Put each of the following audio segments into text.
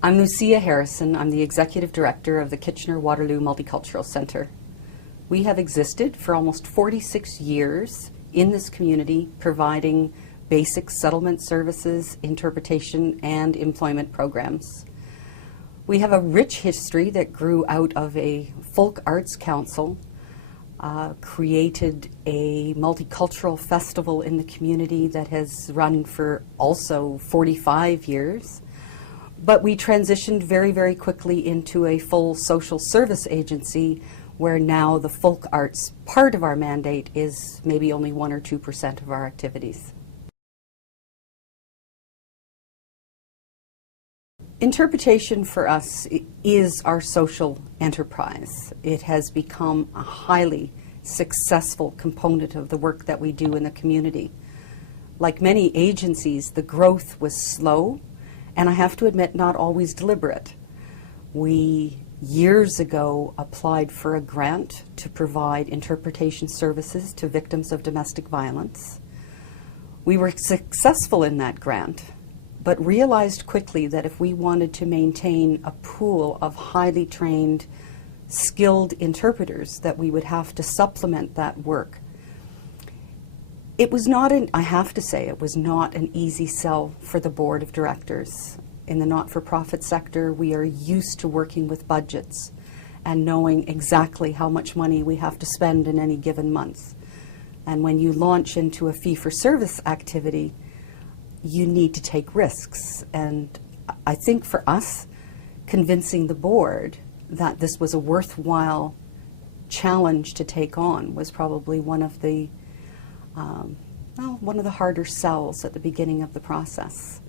I'm Lucia Harrison. I'm the Executive Director of the Kitchener-Waterloo Multicultural Centre. We have existed for almost 46 years in this community, providing basic settlement services, interpretation, and employment programs. We have a rich history that grew out of a folk arts council, created a multicultural festival in the community that has run for also 45 years. But we transitioned very, very quickly into a full social service agency where now the folk arts part of our mandate is maybe only 1 or 2% of our activities. Interpretation for us is our social enterprise. It has become a highly successful component of the work that we do in the community. Like many agencies, the growth was slow, and I have to admit, not always deliberate. We, years ago, applied for a grant to provide interpretation services to victims of domestic violence. We were successful in that grant, but realized quickly that if we wanted to maintain a pool of highly trained, skilled interpreters, that we would have to supplement that work. It was not I have to say, it was not an easy sell for the board of directors. In the not-for-profit sector, we are used to working with budgets and knowing exactly how much money we have to spend in any given month. And when you launch into a fee-for-service activity, you need to take risks. And I think for us, convincing the board that this was a worthwhile challenge to take on was probably one of the harder sells at the beginning of the process.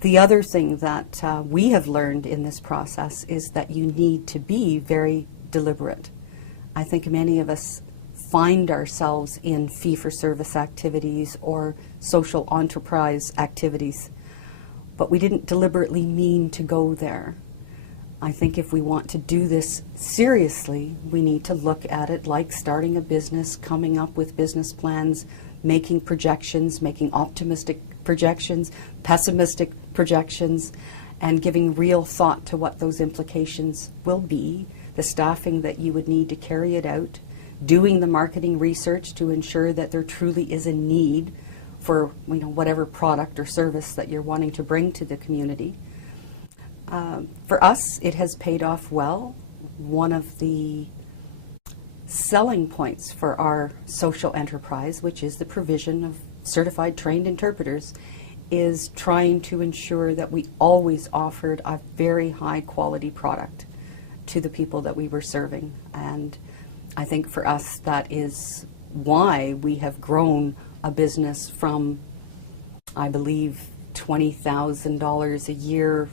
The other thing that we have learned in this process is that you need to be very deliberate. I think many of us find ourselves in fee-for-service activities or social enterprise activities, but we didn't deliberately mean to go there. I think if we want to do this seriously, we need to look at it like starting a business, coming up with business plans, making projections, making optimistic projections, pessimistic projections, and giving real thought to what those implications will be, the staffing that you would need to carry it out, doing the marketing research to ensure that there truly is a need for whatever product or service that you're wanting to bring to the community. For us, it has paid off well. One of the selling points for our social enterprise, which is the provision of certified trained interpreters, is trying to ensure that we always offered a very high quality product to the people that we were serving. And I think for us that is why we have grown a business from, I believe, $20,000 a year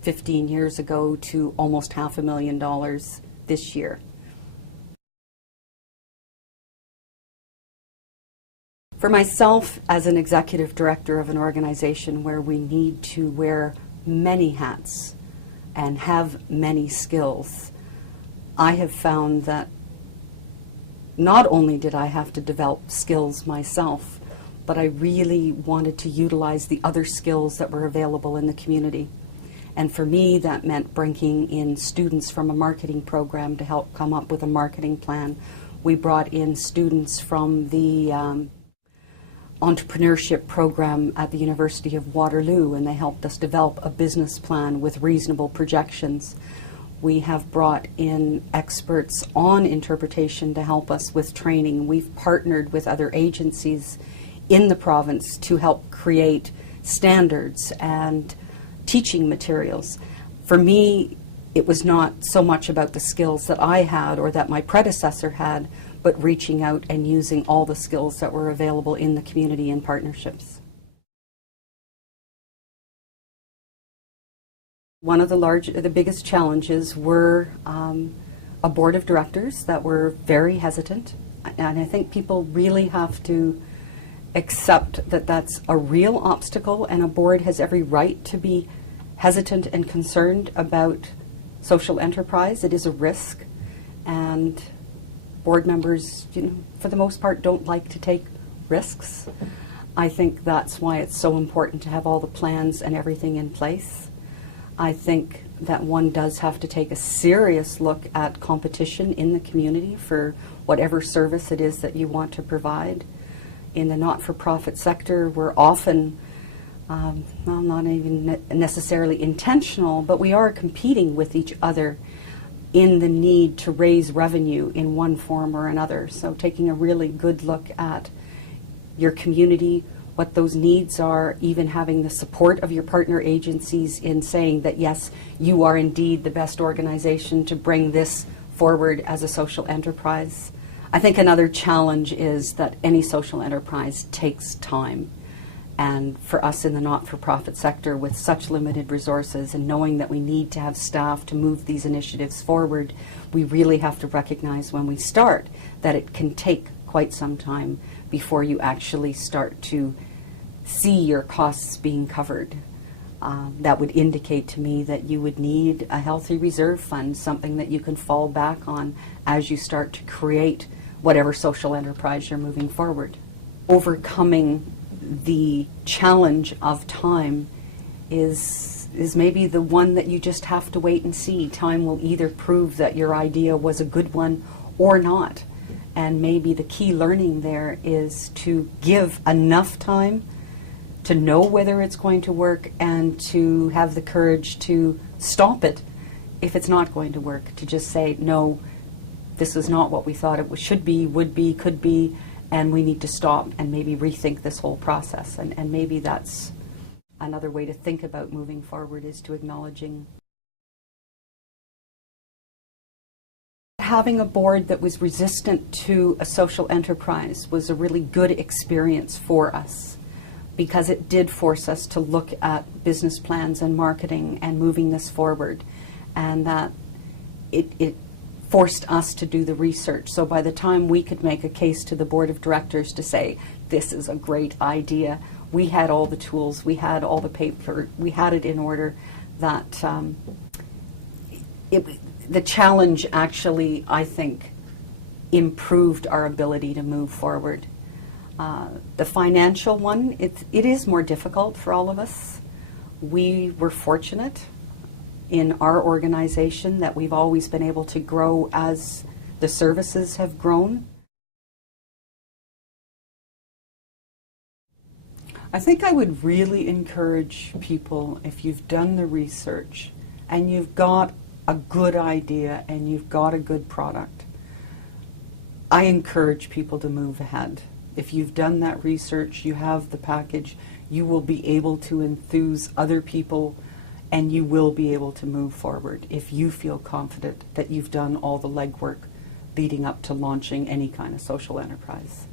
15 years ago to almost $500,000 this year. For myself, as an executive director of an organization where we need to wear many hats and have many skills, I have found that not only did I have to develop skills myself, but I really wanted to utilize the other skills that were available in the community. And for me, that meant bringing in students from a marketing program to help come up with a marketing plan. We brought in students from the entrepreneurship program at the University of Waterloo, and they helped us develop a business plan with reasonable projections. We have brought in experts on interpretation to help us with training. We've partnered with other agencies in the province to help create standards and teaching materials. For me, it was not so much about the skills that I had or that my predecessor had, but reaching out and using all the skills that were available in the community and partnerships. One of the biggest challenges were a board of directors that were very hesitant, and I think people really have to accept that that's a real obstacle, and a board has every right to be hesitant and concerned about social enterprise. It is a risk, and board members, for the most part, don't like to take risks. I think that's why it's so important to have all the plans and everything in place. I think that one does have to take a serious look at competition in the community for whatever service it is that you want to provide. In the not-for-profit sector, we're often, well, not even necessarily intentional, but we are competing with each other in the need to raise revenue in one form or another. So taking a really good look at your community, what those needs are, even having the support of your partner agencies in saying that, yes, you are indeed the best organization to bring this forward as a social enterprise. I think another challenge is that any social enterprise takes time. And for us in the not-for-profit sector, with such limited resources and knowing that we need to have staff to move these initiatives forward, we really have to recognize when we start that it can take quite some time before you actually start to see your costs being covered. That would indicate to me that you would need a healthy reserve fund, something that you can fall back on as you start to create whatever social enterprise you're moving forward. Overcoming the challenge of time is maybe the one that you just have to wait and see. Time will either prove that your idea was a good one or not. And maybe the key learning there is to give enough time to know whether it's going to work and to have the courage to stop it if it's not going to work. To just say, no, this is not what we thought it should be, would be, could be, and we need to stop and maybe rethink this whole process. And maybe that's another way to think about moving forward, is to acknowledging. Having a board that was resistant to a social enterprise was a really good experience for us, because it did force us to look at business plans and marketing and moving this forward, and that it forced us to do the research. So by the time we could make a case to the board of directors to say, this is a great idea, we had all the tools, we had all the paper, we had it in order, that the challenge actually, I think, improved our ability to move forward. The financial one, it is more difficult for all of us. We were fortunate in our organization that we've always been able to grow as the services have grown. I think I would really encourage people, if you've done the research and you've got a good idea and you've got a good product, I encourage people to move ahead. If you've done that research, you have the package, you will be able to enthuse other people, and you will be able to move forward if you feel confident that you've done all the legwork leading up to launching any kind of social enterprise.